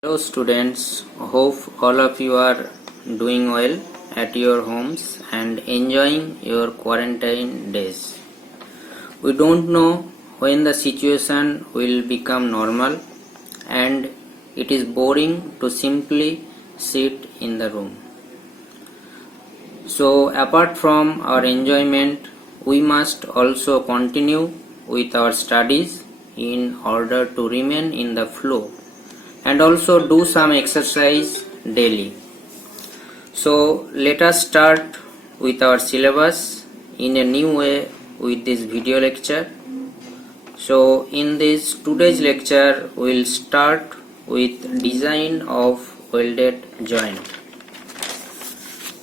Hello students, hope all of you are doing well at your homes and enjoying your quarantine days. We don't know when the situation will become normal and it is boring to simply sit in the room. So apart from our enjoyment, we must also continue with our studies in order to remain in the flow and also do some exercise daily. So let us start with our syllabus in a new way with this video lecture. So in this today's lecture we will start with design of welded joint.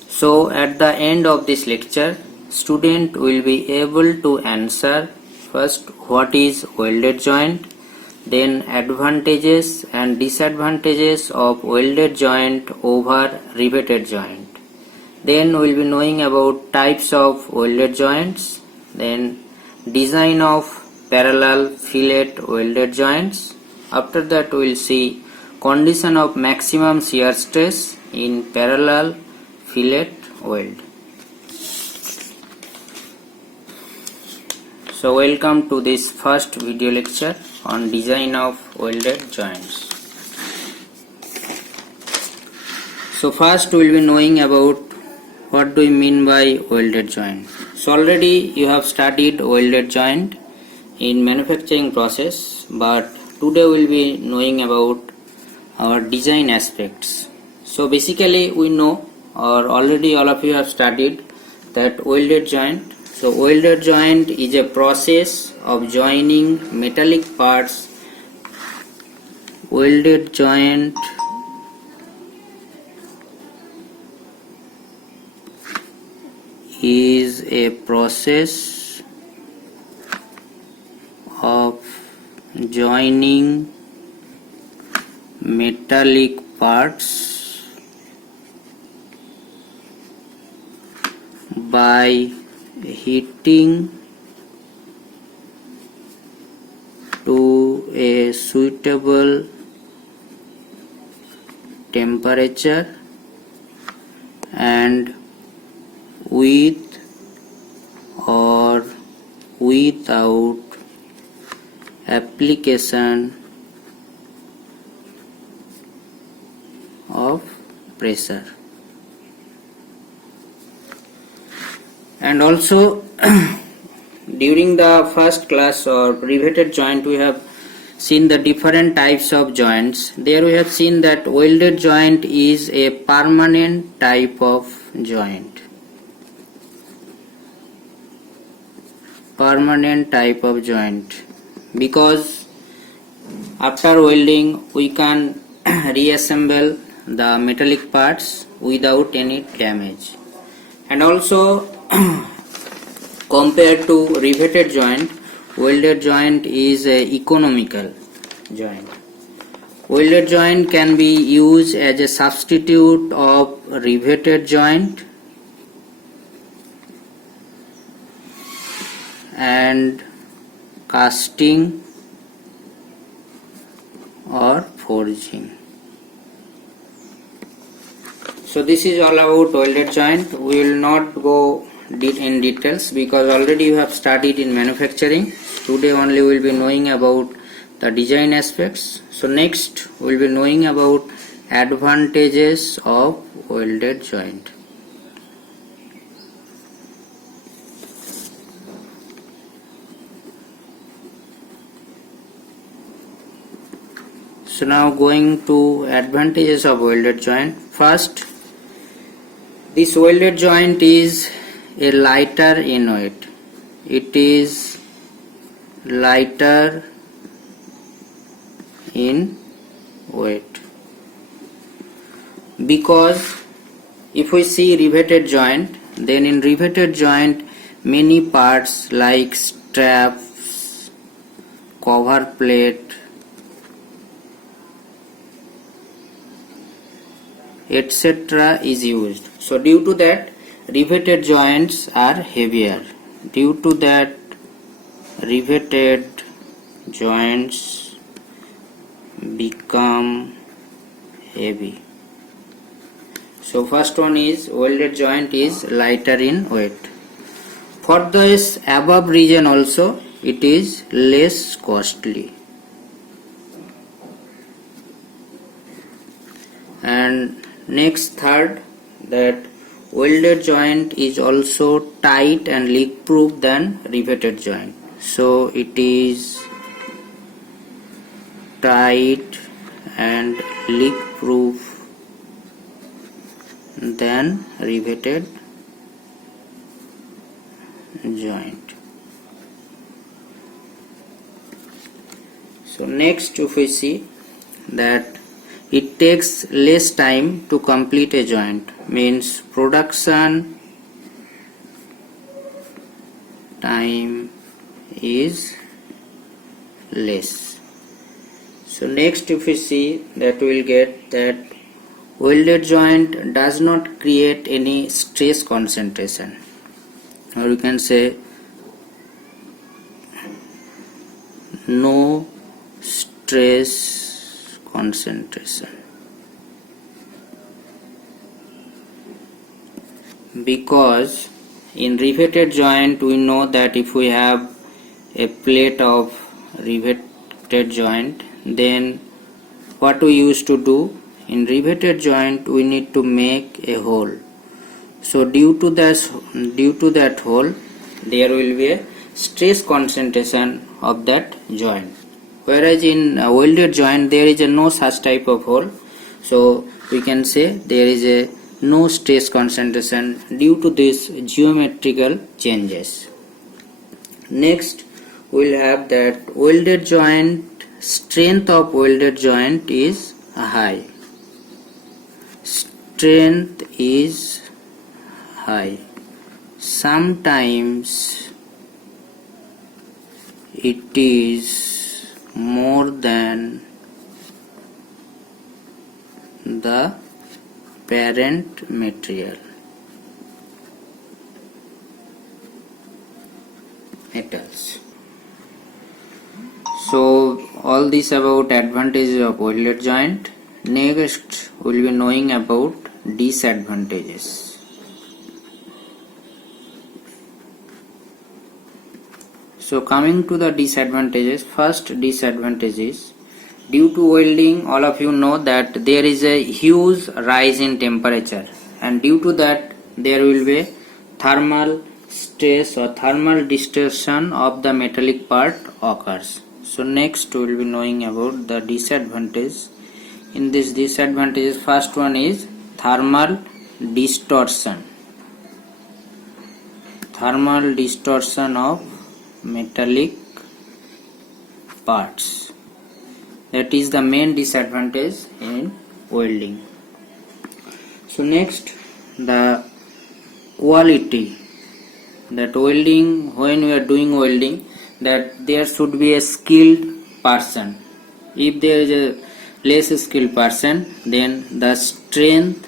So at the end of this lecture, student will be able to answer first what is welded joint, then advantages and disadvantages of welded joint over riveted joint. Then we will be knowing about types of welded joints, then design of parallel fillet welded joints. After that we will see condition of maximum shear stress in parallel fillet weld. So welcome to this first video lecture on design of welded joints. So first we will be knowing about what do we mean by welded joint. So already you have studied welded joint in manufacturing process, but today we will be knowing about our design aspects. So basically we know, or already all of you have studied, that welded joint. So welded joint is a process of joining metallic parts. Welded joint is a process of joining metallic parts by heating to a suitable temperature and with or without application of pressure. And also during the first class or riveted joint we have seen the different types of joints. There we have seen that welded joint is a permanent type of joint. Permanent type of joint, because after welding we can reassemble the metallic parts without any damage. And also compared to riveted joint, welded joint is a economical joint. Welded joint can be used as a substitute of riveted joint and casting or forging. So this is all about welded joint. We will not go in details because already you have studied in manufacturing. Today only we will be knowing about the design aspects. So next we will be knowing about advantages of welded joint. So now going to advantages of welded joint. First, this welded joint is a lighter in weight. It is lighter in weight, because if we see riveted joint, then in riveted joint many parts like straps, cover plate, etc. is used. So due to that riveted joints are heavier. Due to that riveted joints become heavy. So first one is welded joint is lighter in weight. For this above reason also it is less costly. And next third, that welded joint is also tight and leak proof than riveted joint. So it is tight and leak proof than riveted joint. So next, if we see that it takes less time to complete a joint, means production time is less. So next, if we see that, we will get that welded joint does not create any stress concentration, or you can say no stress concentration, because in riveted joint we know that if we have a plate of riveted joint, then what we used to do in riveted joint, we need to make a hole. So due to that hole, there will be a stress concentration of that joint. Whereas in a welded joint there is no such type of hole, so we can say there is a no stress concentration due to these geometrical changes. Next, we will have that welded joint, strength of welded joint is high. Strength is high. Sometimes it is more than the parent material metals. So all this about advantages of welded joint. Next we will be knowing about disadvantages. So coming to the disadvantages, first disadvantage is due to welding, all of you know that there is a huge rise in temperature, and due to that there will be thermal stress or thermal distortion of the metallic part occurs. So next we will be knowing about the disadvantage. In this disadvantages, first one is thermal distortion. Thermal distortion of metallic parts. That is the main disadvantage in welding. So next, the quality. That welding, when we are doing welding, that there should be a skilled person. If there is a less skilled person, then the strength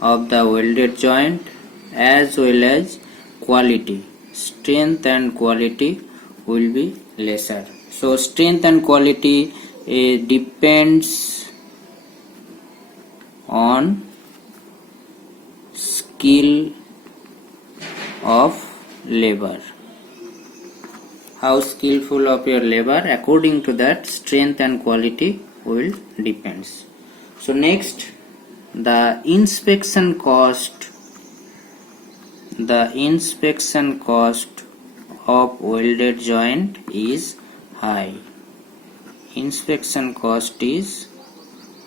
of the welded joint as well as quality, strength and quality will be lesser. So strength and quality depends on skill of labor. How skillful of your labor, according to that strength and quality will depends. So next, the inspection cost. The inspection cost of welded joint is high. Inspection cost is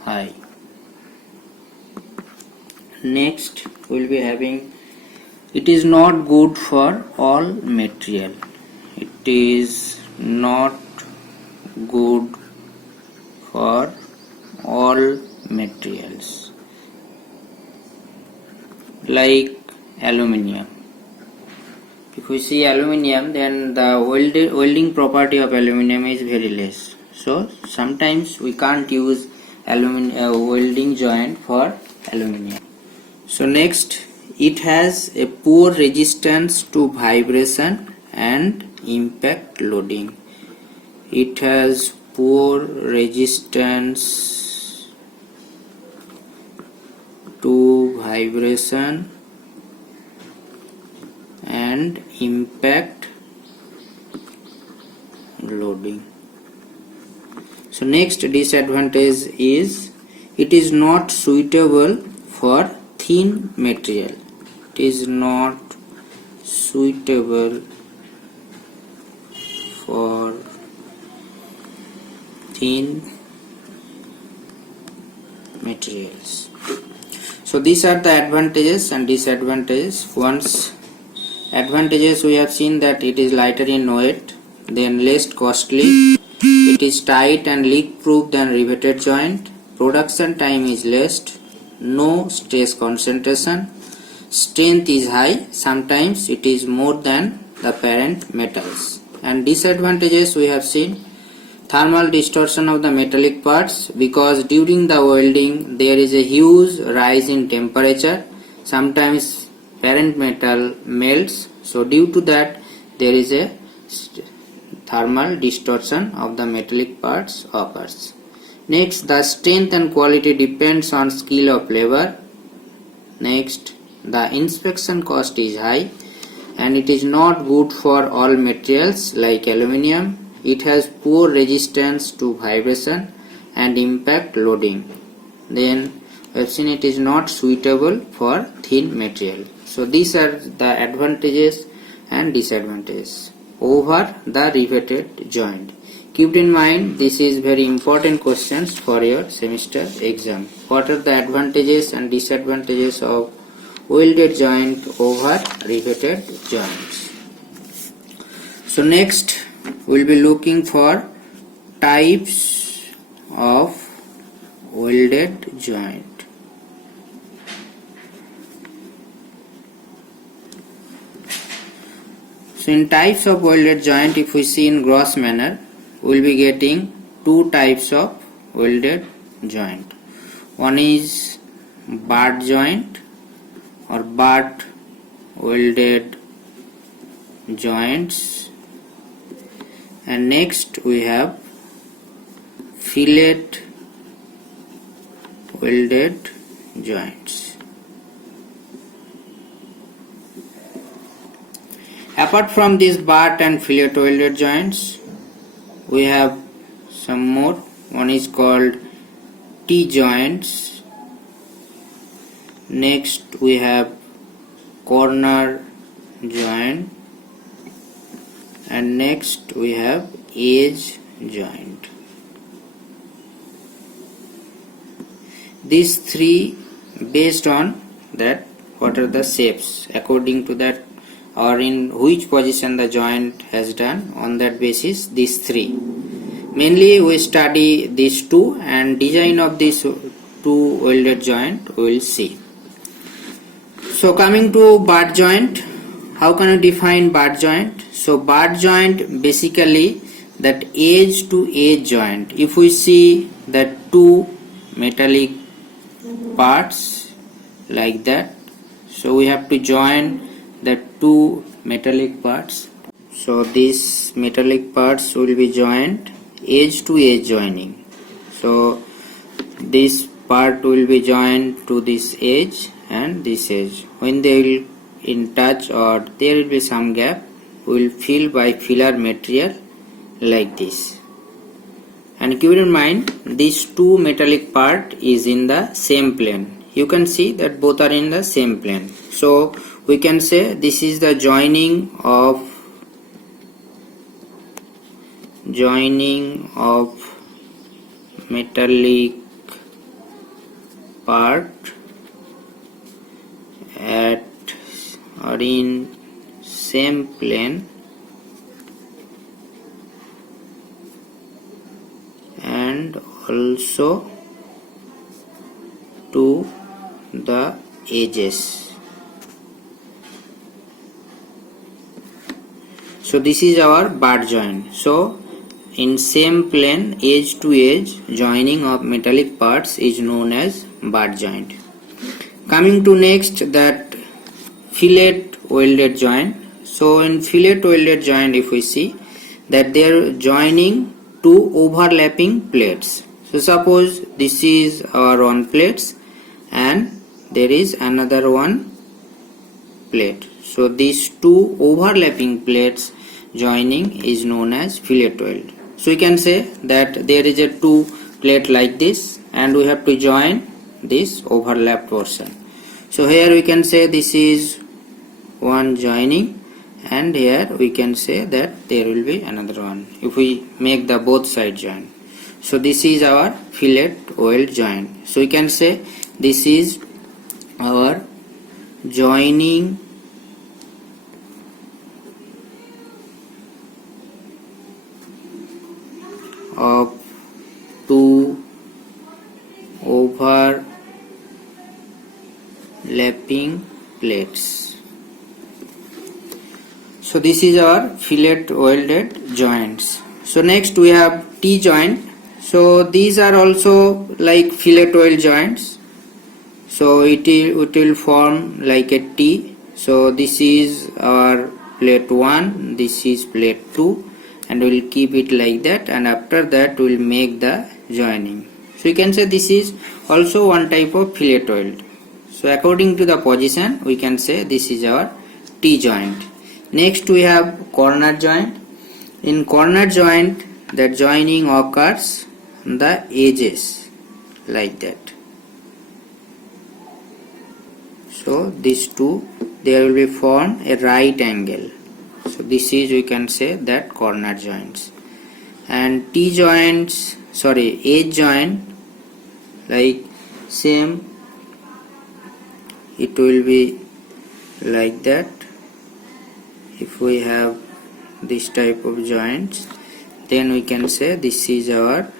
high. Next, we will be having, it is not good for all material. It is not good for all materials, like aluminium. If we see aluminium, then the welding property of aluminium is very less. So sometimes we can't use welding joint for aluminium. So next, it has a poor resistance to vibration and impact loading. It has poor resistance to vibration and impact loading. So next disadvantage is it is not suitable for thin material. It is not suitable for thin materials. So these are the advantages and disadvantages. Once advantages, we have seen that it is lighter in weight, then less costly, it is tight and leak proof than riveted joint, production time is less, no stress concentration, strength is high, sometimes it is more than the parent metals. And disadvantages, we have seen thermal distortion of the metallic parts, because during the welding there is a huge rise in temperature, sometimes parent metal melts, so due to that there is a thermal distortion of the metallic parts occurs. Next, the strength and quality depends on skill of labor. Next, the inspection cost is high and it is not good for all materials like aluminium. It has poor resistance to vibration and impact loading. Then we have seen it is not suitable for thin material. So these are the advantages and disadvantages over the riveted joint. Keep in mind, this is very important questions for your semester exam. What are the advantages and disadvantages of welded joint over riveted joints? So next we will be looking for types of welded joint. So in types of welded joint, if we see in gross manner, we will be getting two types of welded joint. One is bar joint or bar welded joints, and next we have fillet welded joints. Apart from these bar and fillet welded joints, we have some more. One is called T-joints. Next we have corner joint, and next we have edge joint. These three, based on that what are the shapes, according to that or in which position the joint has done, on that basis these three. Mainly we study these two, and design of these two welded joint we will see. So coming to bar joint, how can you define bar joint? So bar joint basically that edge to edge joint. If we see that two metallic parts like that, so we have to join the two metallic parts. So these metallic parts will be joined edge to edge joining. So this part will be joined to this edge and this edge. When they will in touch or there will be some gap, we will fill by filler material like this. And keep in mind, these two metallic part is in the same plane. You can see that both are in the same plane. So we can say this is the joining of metallic part at or in same plane and also to the edges. So this is our bar joint. So in same plane edge to edge joining of metallic parts is known as bar joint. Coming to next, that fillet welded joint. So in fillet welded joint, if we see that they are joining two overlapping plates. So suppose this is our one plates and there is another one plate. So these two overlapping plates joining is known as fillet weld. So we can say that there is a two plate like this and we have to join this overlap portion. So here we can say this is one joining, and here we can say that there will be another one if we make the both side join. So this is our fillet weld joint. So we can say this is our joining of two overlapping plates. So this is our fillet welded joints. So next we have T joint. So these are also like fillet weld joints. So it will form like a T. So this is our plate 1, this is plate 2, and we will keep it like that, and after that we will make the joining. So you can say this is also one type of fillet weld. So according to the position we can say this is our T joint. Next we have corner joint. In corner joint, the joining occurs on the edges like that. So these two, there will be form a right angle. So this is, we can say that corner joints. And T joints, sorry, edge joint, like same, it will be like that. If we have this type of joints, then we can say this is our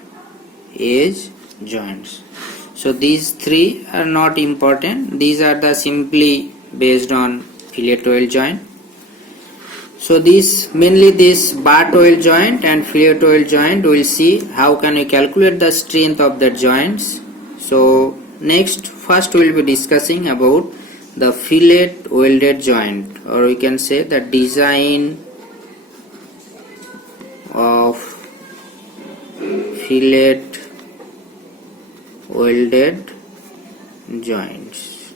edge joints. So these three are not important. These are the simply based on fillet weld joint. So this mainly this part weld joint and fillet weld joint, we will see how can we calculate the strength of the joints. So next, first we will be discussing about the fillet welded joint, or we can say the design of fillet welded joints.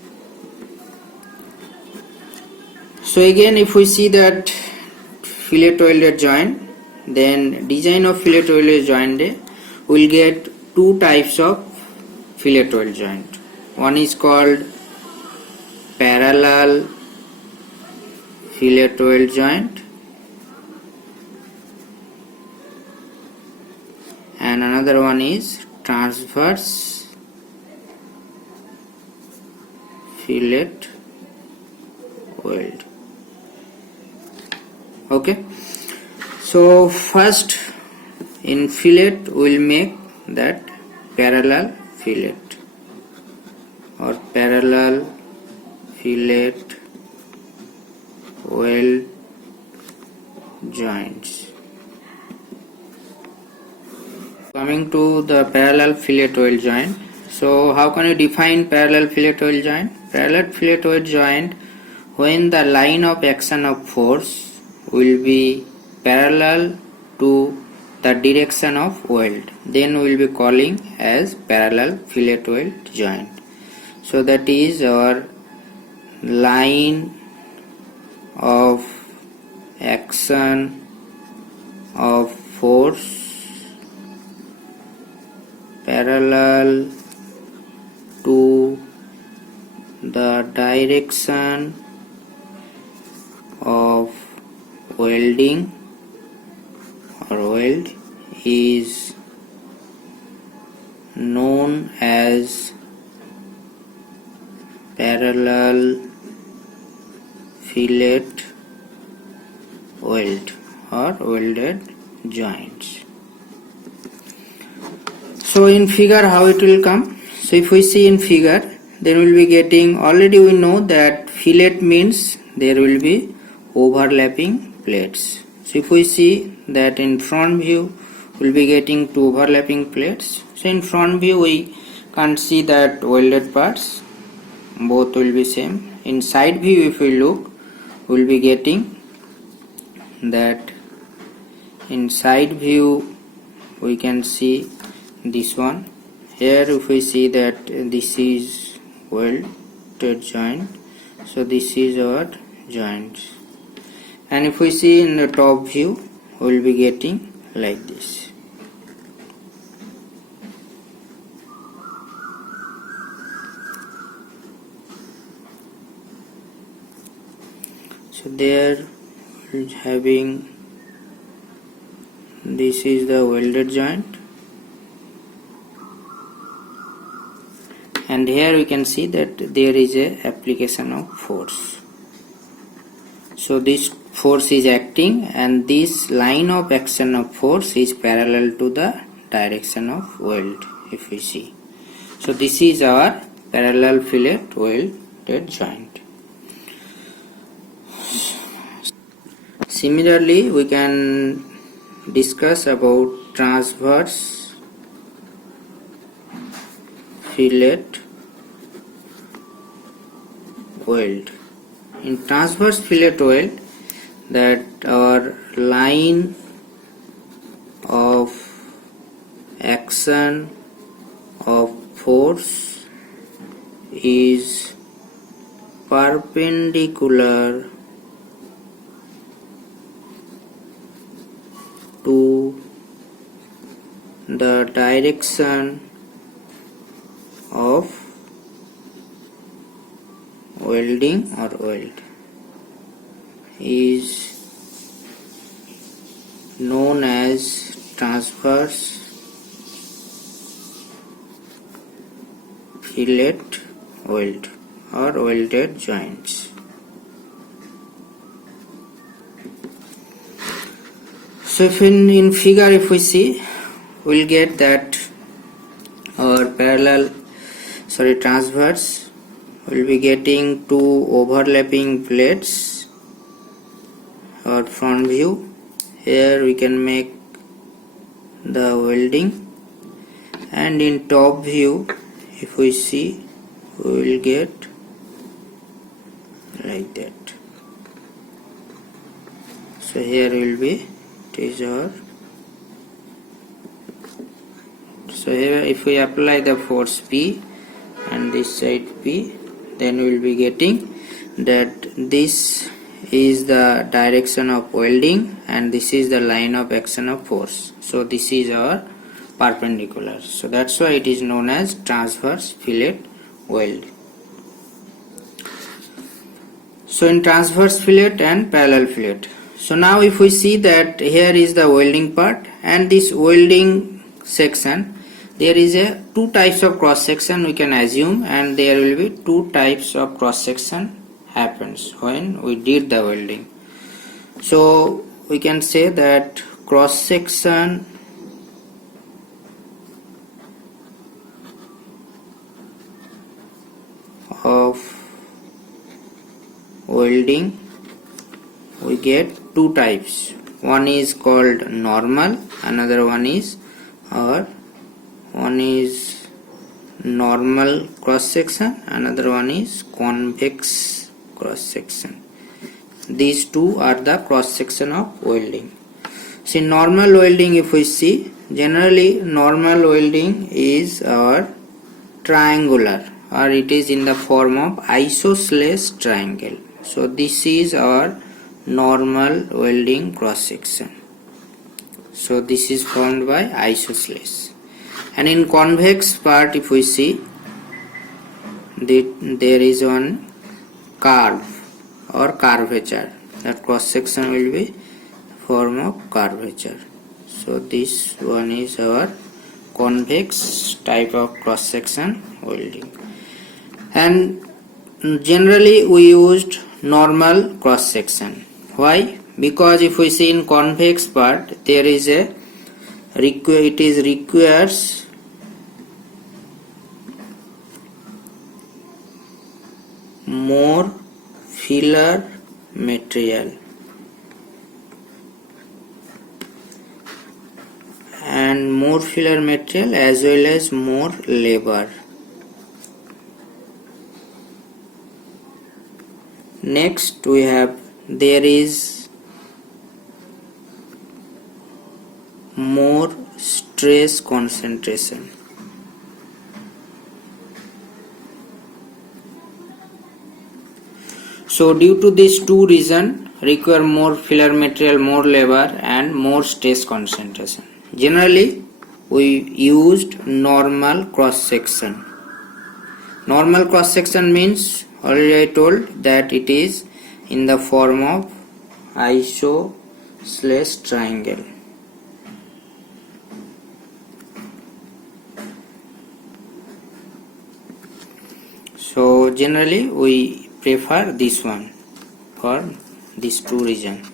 So again, if we see that fillet welded joint, then design of fillet welded joint, we will get two types of fillet weld joint. One is called parallel fillet weld joint, and another one is transverse fillet weld. Okay, so first in fillet we will make that parallel fillet or parallel fillet weld joints. Coming to the parallel fillet weld joint. So how can you define parallel fillet weld joint? Parallel fillet weld joint, when the line of action of force will be parallel to the direction of weld, then we will be calling as parallel fillet weld joint. So that is our line of action of force parallel to the direction of welding or weld is known as parallel fillet weld or welded joints. So in figure how it will come? So if we see in figure, then we will be getting, already we know that fillet means there will be overlapping plates. So if we see that in front view we will be getting two overlapping plates. So in front view we can't see that welded parts, both will be same. In side view if we look, we will be getting that in side view we can see this one. Here if we see that this is weld welded joint. So this is our joint, and if we see in the top view, we will be getting like this. So there having, this is the welded joint, and here we can see that there is a application of force. So this force is acting, and this line of action of force is parallel to the direction of weld, if we see. So this is our parallel fillet welded joint. Similarly, we can discuss about transverse fillet weld. In transverse fillet weld, that our line of action of force is perpendicular to the direction of welding or weld, is known as transverse fillet weld or welded joints. So if in figure, if we see, we'll get that our transverse will be getting two overlapping plates, or front view. Here we can make the welding, and in top view, if we see, we will get like that. So here will be, it is our, so here if we apply the force P and this side P, then we will be getting that this is the direction of welding and this is the line of action of force. So this is our perpendicular. So that's why it is known as transverse fillet weld. So in transverse fillet and parallel fillet. So now if we see that here is the welding part, and this welding section, there is a two types of cross section we can assume, and there will be two types of cross section happens when we did the welding. So we can say that cross section of welding, we get two types. One is called normal, another one is normal cross section, another one is convex cross section. These two are the cross section of welding. See, normal welding, if we see, generally normal welding is our triangular, or it is in the form of isosceles triangle. So this is our normal welding cross section. So this is formed by isosceles. And in convex part, if we see, there is one curve or curvature. That cross section will be form of curvature. So this one is our convex type of cross section welding. And generally we used normal cross section. Why? Because if we see in convex part, there is a requires more filler material and more filler material as well as more labor. Next we have, there is more stress concentration. So due to these two reasons require more filler material, more labor and more stress concentration. Generally we used normal cross section. Normal cross section means, already I told that it is in the form of isosceles triangle. So generally we prefer this one for these two reasons.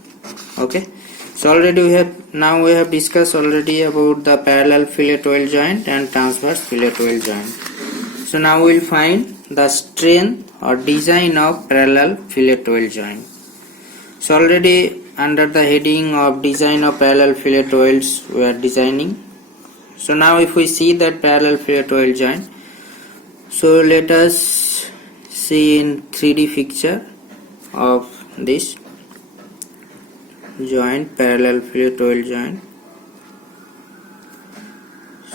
Okay, so already we have discussed already about the parallel fillet weld joint and transverse fillet weld joint. So now we will find the strength or design of parallel fillet weld joint. So already under the heading of design of parallel fillet welds we are designing. So now if we see that parallel fillet weld joint, so let us see in 3D picture of this joint, parallel fillet weld joint.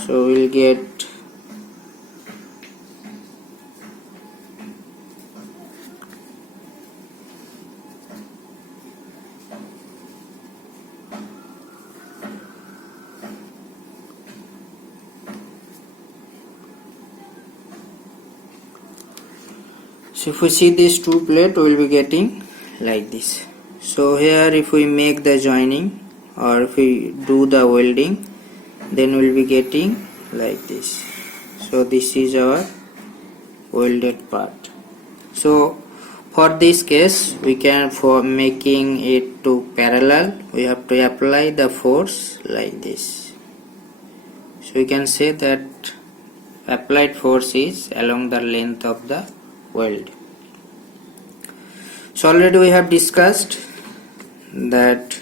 So we'll get so if we see these two plates, we will be getting like this. So here if we make the joining or if we do the welding, then we will be getting like this. So this is our welded part. So for this case, we can, for making it to parallel, we have to apply the force like this. So we can say that applied force is along the length of the weld. So already we have discussed that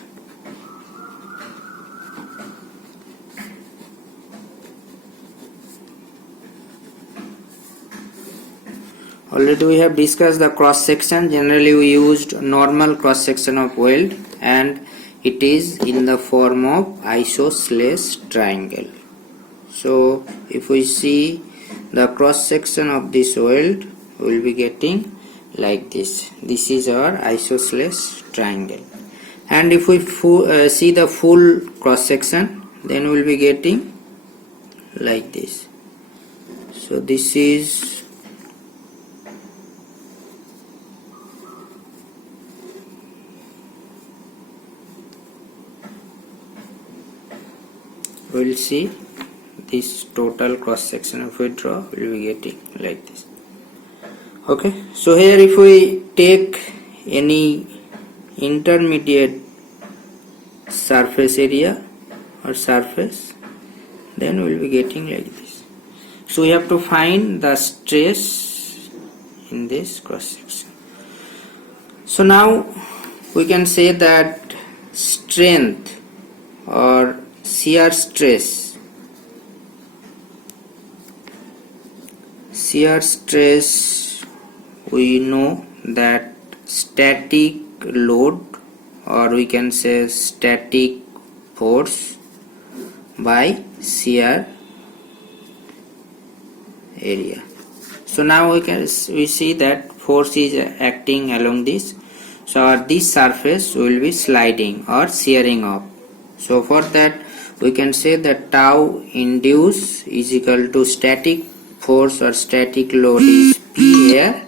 the cross section. Generally we used normal cross section of weld and it is in the form of isosceles triangle. So if we see the cross section of this weld, we will be getting like this. This is our isosceles triangle. And if we see the full cross section, then we will be getting like this. So this is we will see this total cross section. If we draw, we will be getting like this. Okay, so here if we take any intermediate surface area or surface, then we will be getting like this. So we have to find the stress in this cross section. So now we can say that strength or shear stress we know that static load, or we can say static force by shear area. So now we see that force is acting along this. So this surface will be sliding or shearing off. So for that we can say that tau induce is equal to static force or static load is P here,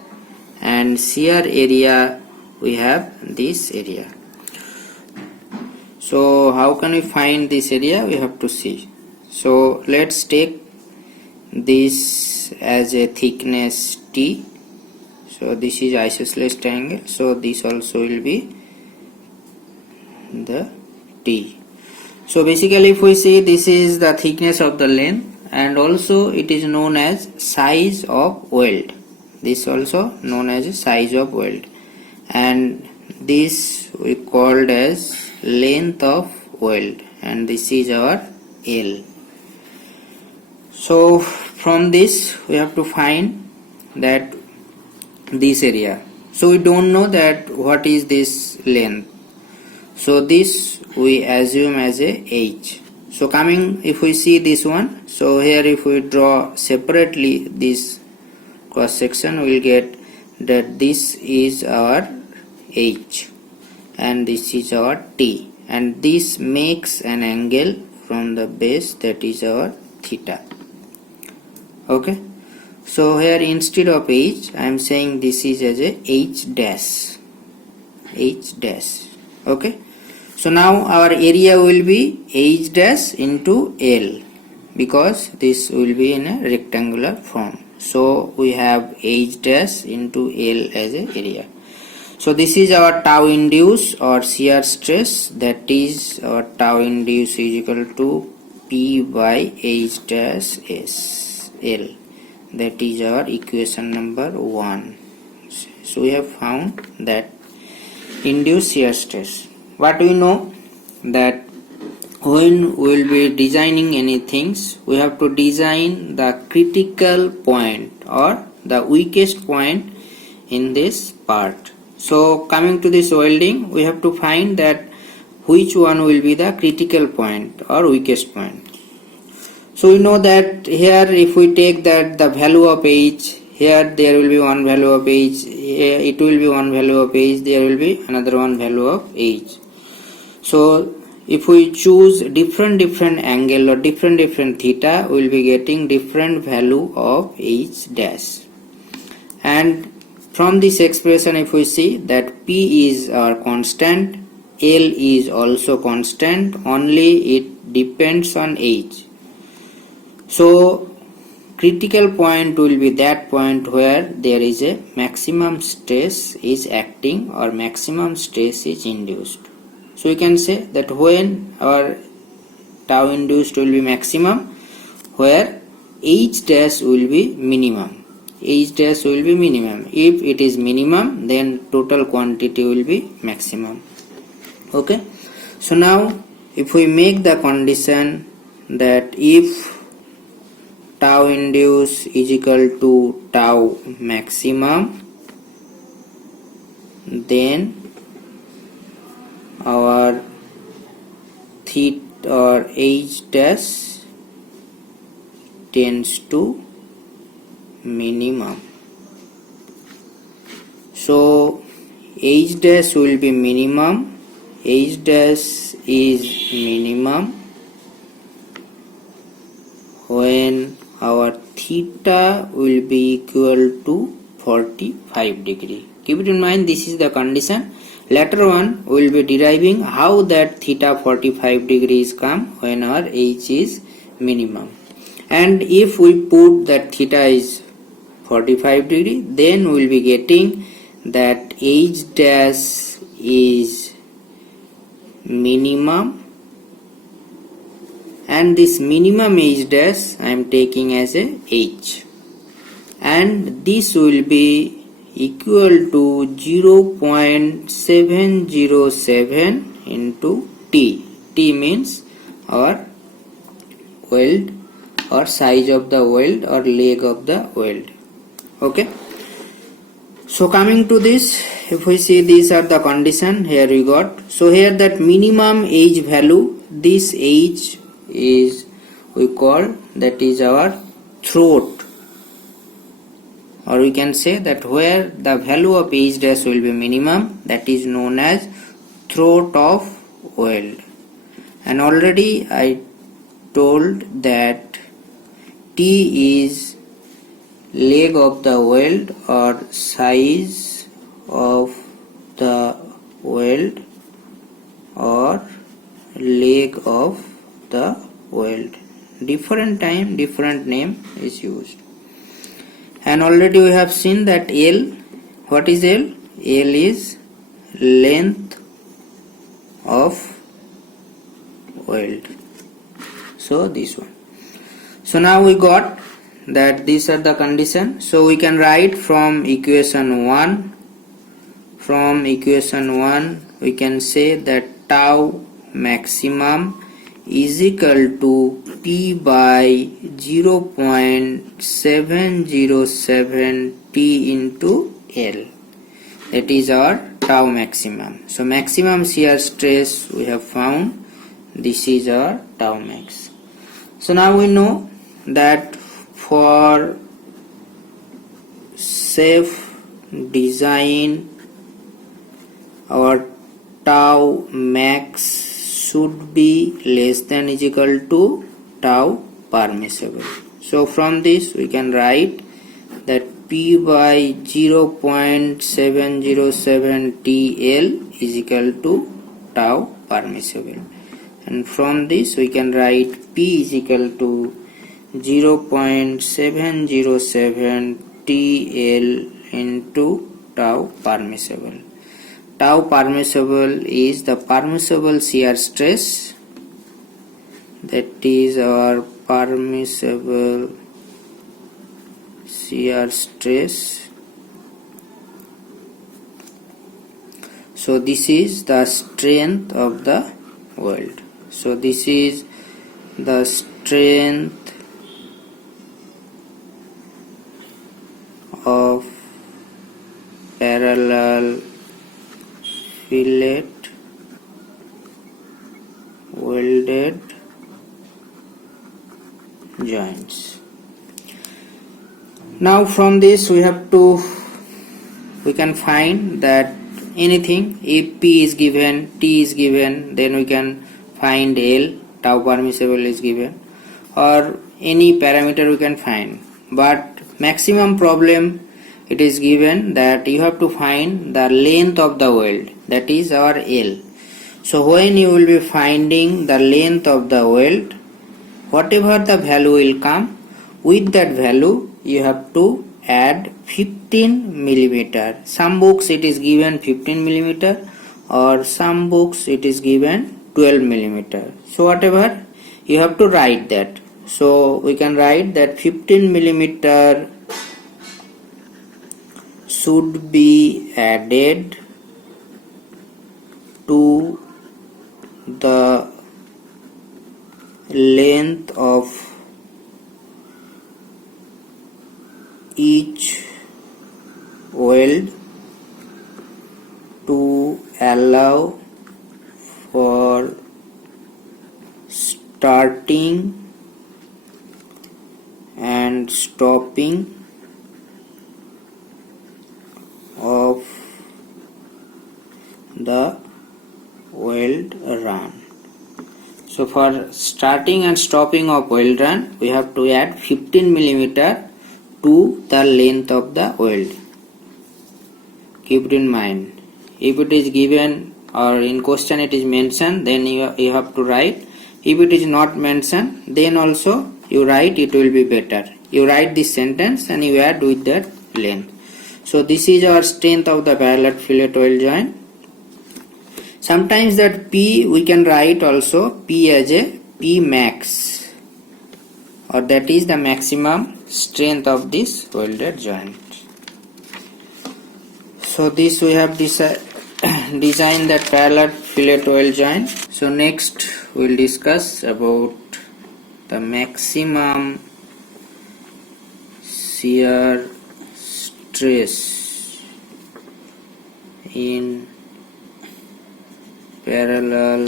and shear area we have this area. So how can we find this area? We have to see. So let's take this as a thickness T. So this is isosceles triangle, so this also will be the T. So basically if we see, this is the thickness of the length, and also it is known as size of weld. This also known as size of weld, and this we called as length of weld, and this is our L. So from this we have to find that this area. So we don't know that what is this length, so this we assume as a H. So coming, if we see this one, so here if we draw separately this cross section, we will get that this is our H, and this is our T, and this makes an angle from the base, that is our theta. Okay, so here instead of H I am saying this is as a H dash. Okay, so now our area will be H dash into L, because this will be in a rectangular form. So we have H dash into L as a area. So this is our tau induced or shear stress, that is our tau induced is equal to P by H dash S L. That is our equation number 1. So we have found that induced shear stress. What we know, that when we will be designing any things, we have to design the critical point or the weakest point in this part. So coming to this welding, we have to find that which one will be the critical point or weakest point. So we know that here if we take that the value of H, here there will be one value of H, here it will be one value of H, there will be another one value of H. So if we choose different angle or different theta, we will be getting different value of H dash. And from this expression, if we see that P is our constant, L is also constant, only it depends on H. So critical point will be that point where there is a maximum stress is acting or maximum stress is induced. So we can say that when our tau induced will be maximum, where H dash will be minimum. H dash will be minimum. If it is minimum, then total quantity will be maximum. Okay. So now if we make the condition that if tau induced is equal to tau maximum, then our theta or H dash tends to minimum. So H dash will be minimum. H dash is minimum when our theta will be equal to 45 degree. Keep it in mind, this is the condition. Later on we will be deriving how that theta 45 degrees come when our H is minimum. And if we put that theta is 45 degree, then we will be getting that H dash is minimum, and this minimum H dash I am taking as a H, and this will be equal to 0.707 into T. T means our weld or size of the weld or leg of the weld. Okay. So coming to this, if we see these are the condition, here we got. So here that minimum H value, this H is we call that is our throat, or we can say that where the value of H dash will be minimum, that is known as throat of weld. And already I told that T is leg of the weld or size of the weld or leg of the weld. Different time, different name is used. And already we have seen that L. What is L? L is length of weld. So this one. So now we got that these are the condition. So we can write from equation 1. From equation 1 we can say that tau maximum is equal to P by 0.707 T into L. That is our tau maximum. So maximum shear stress we have found. This is our tau max. So now we know that for safe design our tau max should be less than is equal to tau permissible. So from this we can write that P by 0.707 TL is equal to tau permissible, and from this we can write P is equal to 0.707 TL into tau permissible. Tau permissible is the permissible shear stress, that is our permissible shear stress. So this is the strength of the weld. So this is the strength of parallel fillet welded joints. Now from this we can find that anything, if P is given, T is given, then we can find L, tau permissible is given, or any parameter we can find. But maximum problem, it is given that you have to find the length of the weld, that is our L. So when you will be finding the length of the weld, whatever the value will come, with that value you have to add 15 millimeter. Some books it is given 15 millimeter, or some books it is given 12 millimeter. So whatever, you have to write that. So we can write that 15 millimeter should be added to the length of each weld to allow for starting and stopping of the weld run. So for starting and stopping of weld run, we have to add 15 millimeter to the length of the weld. Keep it in mind. If it is given or in question it is mentioned, then you have to write. If it is not mentioned, then also you write, it will be better. You write this sentence and you add with that length. So this is our strength of the parallel fillet weld joint. Sometimes that P we can write also P as a P max, or that is the maximum strength of this welded joint. So this we have designed that parallel fillet weld joint. So next we will discuss about the maximum shear stress in parallel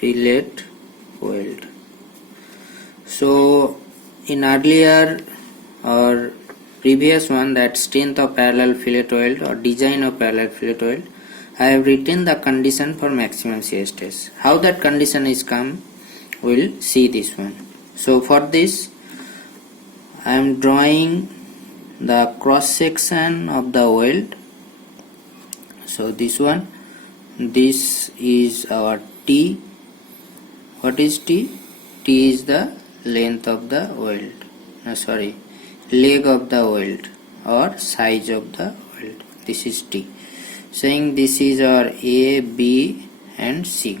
fillet weld. So in earlier or previous one, that strength of parallel fillet weld or design of parallel fillet weld, I have written the condition for maximum shear stress. How that condition is come, we will see this one. So for this I am drawing the cross section of the weld. So this one, this is our T. What is T? T is the length of the weld, leg of the weld or size of the weld. This is T. Saying this is our A, B and C.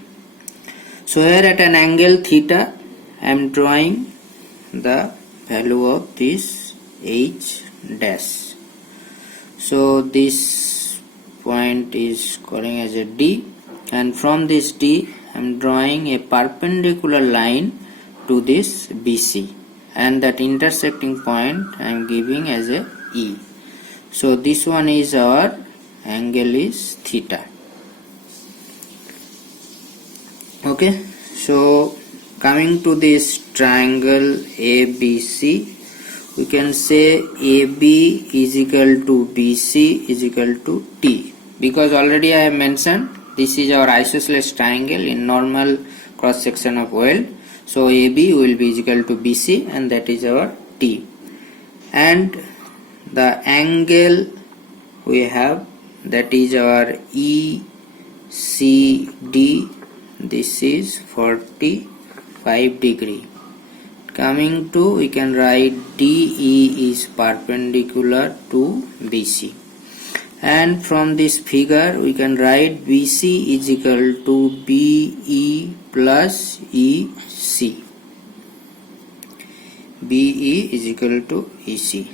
So here at an angle theta I am drawing the value of this H dash. So this point is calling as a D, and from this D I am drawing a perpendicular line to this BC, and that intersecting point I am giving as a E. So this one is our angle is theta. Okay, so coming to this triangle ABC, we can say AB is equal to BC is equal to T. because already I have mentioned this is our isosceles triangle in normal cross section of weld. So AB will be equal to BC, and that is our T. And the angle we have, that is our ECD. This is 45 degree. Coming to, we can write DE is perpendicular to BC. And from this figure we can write BC is equal to BE plus EC. BE is equal to EC.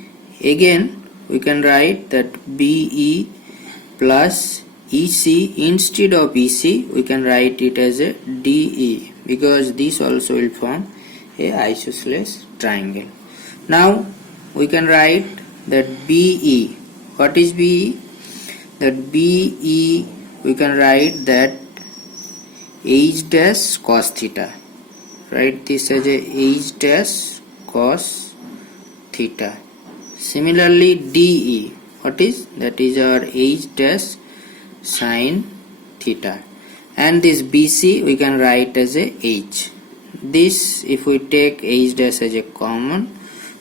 Again we can write that BE plus EC, instead of EC we can write it as a DE, because this also will form a isosceles triangle. Now we can write that BE. What is BE? That BE we can write that H dash cos theta. Write this as a H dash cos theta. Similarly DE, what is? That is our H dash sin theta. And this BC we can write as a H. This, if we take H dash as a common,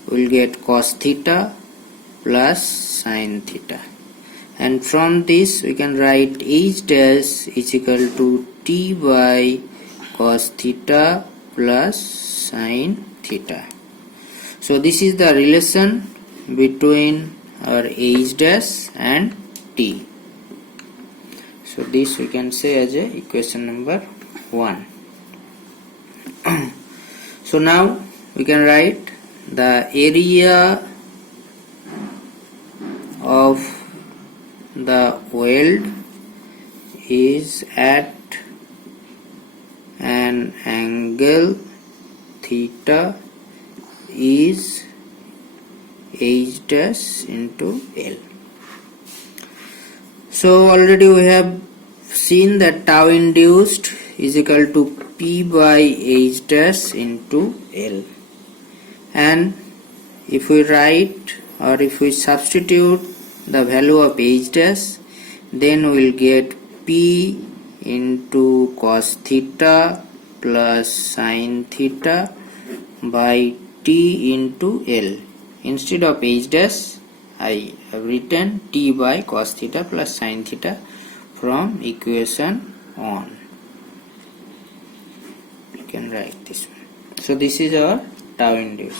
we will get cos theta plus sin theta. And from this we can write H dash is equal to T by cos theta plus sin theta. So this is the relation between our H dash and T. So this we can say as a equation number 1. So now we can write the area of the weld is at an angle theta is H dash into L. So already we have seen that tau induced is equal to P by H dash into L. And if we write, or if we substitute the value of H dash, then we will get P into cos theta plus sin theta by T into L. Instead of H dash, I have written T by cos theta plus sin theta from equation 1. You can write this one. So this is our tau induced.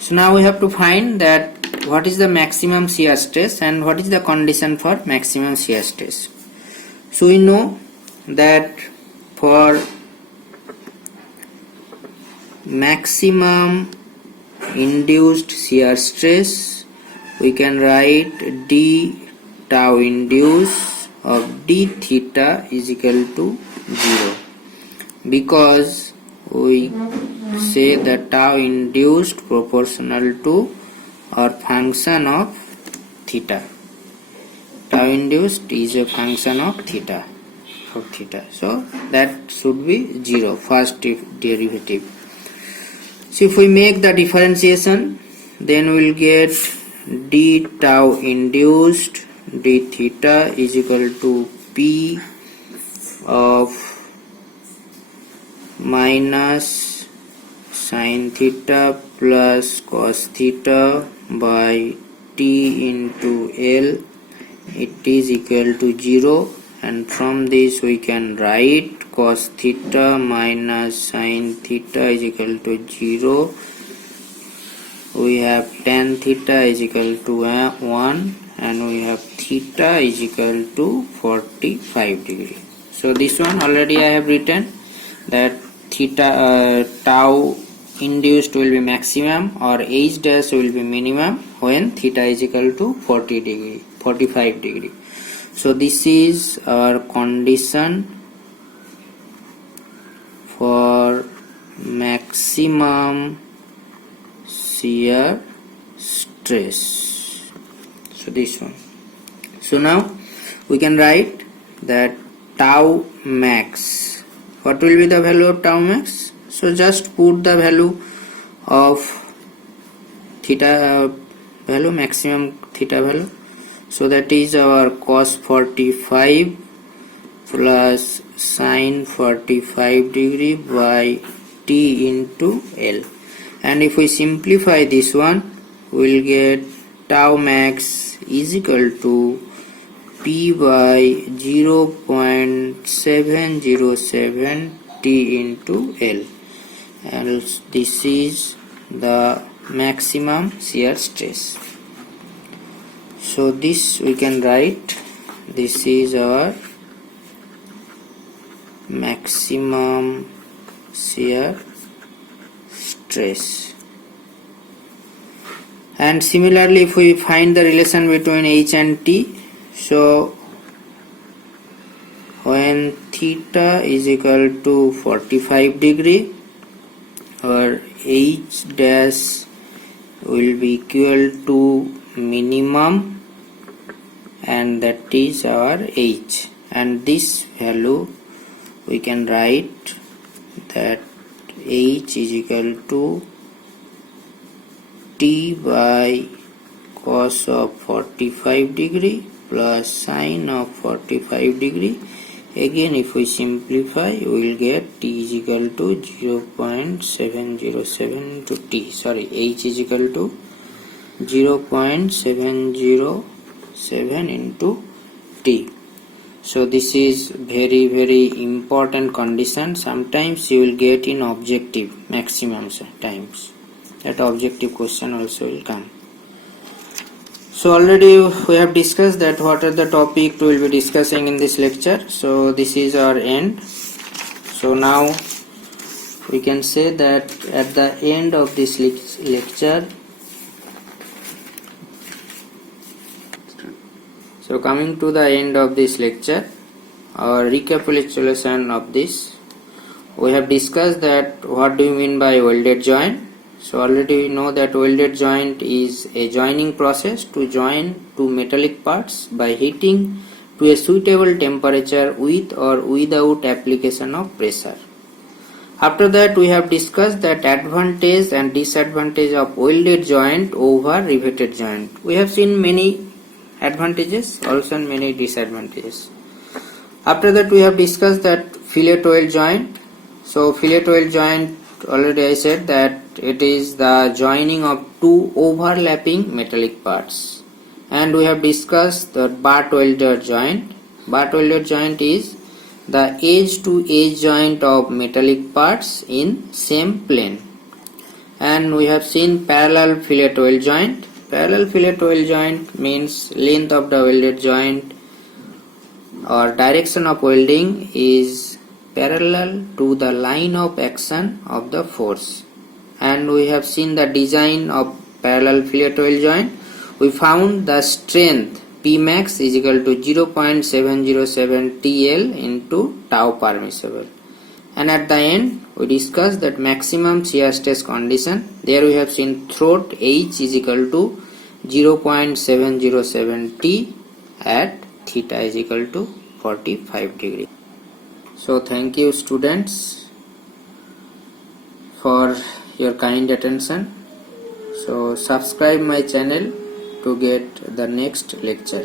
So now we have to find that what is the maximum shear stress and what is the condition for maximum shear stress. So we know that for maximum induced shear stress we can write d tau induced of d theta is equal to 0, because we say that tau induced proportional to or function of theta. Tau induced is a function of theta. So that should be 0, first derivative. So if we make the differentiation, then we will get d tau induced d theta is equal to P of minus sin theta plus cos theta by T into L. It is equal to 0, and from this we can write cos theta minus sin theta is equal to 0. We have tan theta is equal to 1, and we have theta is equal to 45 degree. So this one already I have written that theta tau induced will be maximum or H dash will be minimum when theta is equal to 45 degree. So this is our condition for maximum shear stress. So this one. So now we can write that tau max. What will be the value of tau max? So just put the value of theta value, maximum theta value. So that is our cos 45 plus sin 45 degree by t into L. And if we simplify this one, we will get tau max is equal to P by 0.707 T into L, and this is the maximum shear stress. So this we can write, this is our maximum shear stress. And similarly, if we find the relation between H and T, so when theta is equal to 45 degree, our H dash will be equal to minimum, and that is our H, and this value we can write that H is equal to T by cos of 45 degree plus sine of 45 degree. Again, if we simplify, we will get T is equal to 0.707 to T. Sorry, H is equal to 0.707 into T. So this is very important condition. Sometimes you will get in objective maximum times. That objective question also will come. So already we have discussed that what are the topic we will be discussing in this lecture. So this is our end. So now we can say that at the end of this lecture, so coming to the end of this lecture, our recapitulation of this, we have discussed that what do you mean by welded joint. So already we know that welded joint is a joining process to join two metallic parts by heating to a suitable temperature with or without application of pressure. After that, we have discussed that advantage and disadvantage of welded joint over riveted joint. We have seen many advantages, also many disadvantages. After that, we have discussed that fillet weld joint. So fillet weld joint, already I said that it is the joining of two overlapping metallic parts. And we have discussed the butt welder joint. Butt welder joint is the edge to edge joint of metallic parts in same plane. And we have seen parallel fillet weld joint. Parallel fillet weld joint means length of the welded joint or direction of welding is parallel to the line of action of the force. And we have seen the design of parallel fillet weld joint. We found the strength P max is equal to 0.707 TL into tau permissible. And at the end, we discussed that maximum shear stress condition. There we have seen throat H is equal to 0.707 T at theta is equal to 45 degree. So thank you students for your kind attention. So subscribe my channel to get the next lecture.